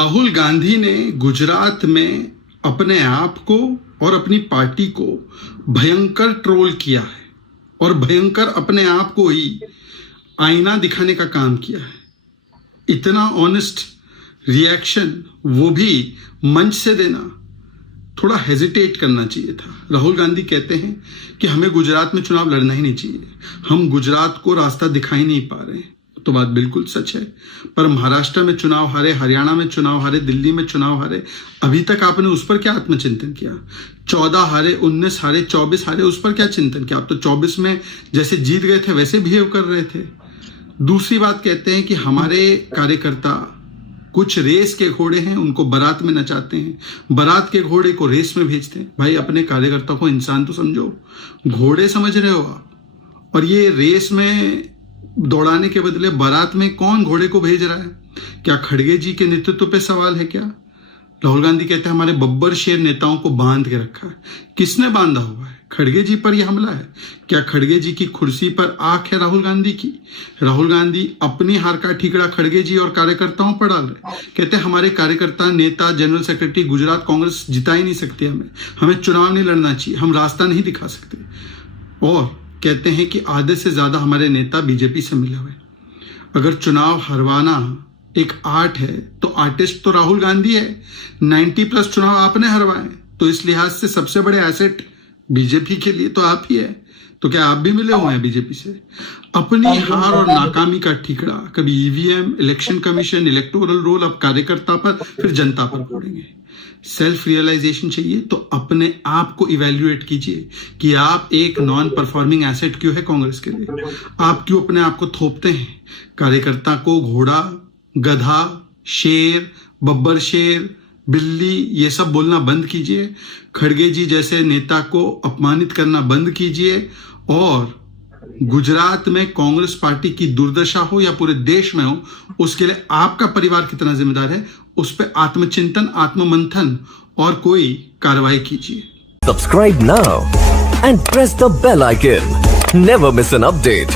राहुल गांधी ने गुजरात में अपने आप को और अपनी पार्टी को भयंकर ट्रोल किया है और भयंकर अपने आप को ही आईना दिखाने का काम किया है। इतना ऑनेस्ट रिएक्शन वो भी मंच से देना, थोड़ा हेजिटेट करना चाहिए था। राहुल गांधी कहते हैं कि हमें गुजरात में चुनाव लड़ना ही नहीं चाहिए, हम गुजरात को रास्ता दिखा ही नहीं पा रहे हैं। तो बात बिल्कुल सच है, पर महाराष्ट्र में चुनाव हारे, हरियाणा में चुनाव हारे, दिल्ली में चुनाव हारे, अभी तक आपने उस पर क्या आत्मचिंतन किया? 14 हारे, 19 हारे, 24 हारे, उस पर क्या चिंतन किया? आप तो 24 में जैसे जीत गए थे वैसे बिहेव कर रहे थे। दूसरी बात, कहते हैं कि हमारे कार्यकर्ता कुछ रेस के घोड़े हैं, उनको बारात में नचाते हैं, बारात के घोड़े को रेस में भेजते हैं। भाई अपने कार्यकर्ता को इंसान तो समझो, घोड़े समझ रहे हो आप? और ये रेस में दौड़ाने के बदले बारात में कौन घोड़े को भेज रहा है? क्या खड़गे जी के नेतृत्व पे सवाल है क्या? राहुल गांधी कहते हैं हमारे बब्बर शेर नेताओं को बांध के रखा है। किसने बांधा हुआ है? खड़गे जी पर यह हमला है क्या? खड़गे जी की कुर्सी पर आंख है राहुल गांधी की? राहुल गांधी अपनी हार का ठीकरा खड़गे जी और कार्यकर्ताओं पर डाल रहे। कहते हैं हमारे कार्यकर्ता, नेता, जनरल सेक्रेटरी गुजरात कांग्रेस जिता ही नहीं सकती, हमें चुनाव नहीं लड़ना चाहिए, हम रास्ता नहीं दिखा सकते। और कहते हैं कि आधे से ज्यादा हमारे नेता बीजेपी से मिले हुए। अगर चुनाव हरवाना एक आर्ट है तो आर्टिस्ट तो राहुल गांधी है। 90+ चुनाव आपने हरवाए, तो इस लिहाज से सबसे बड़े एसेट बीजेपी के लिए तो आप ही है। तो क्या आप भी मिले हुए हैं बीजेपी से? अपनी हार और नाकामी का ठीकरा कभी EVM, election commission, electoral roll, अब कार्यकर्ता पर, फिर जनता पर फोड़ेंगे। सेल्फ रियलाइजेशन चाहिए तो अपने आप को इवैल्यूएट कीजिए कि आप एक नॉन परफॉर्मिंग एसेट क्यों है कांग्रेस के लिए। आप क्यों अपने आप को थोपते हैं? कार्यकर्ता को घोड़ा, गधा, शेर, बब्बर शेर, बिल्ली ये सब बोलना बंद कीजिए। खड़गे जी जैसे नेता को अपमानित करना बंद कीजिए। और गुजरात में कांग्रेस पार्टी की दुर्दशा हो या पूरे देश में हो, उसके लिए आपका परिवार कितना जिम्मेदार है, उस पर आत्मचिंतन, आत्ममंथन और कोई कार्रवाई कीजिए। Subscribe now and press the bell icon. Never miss an update.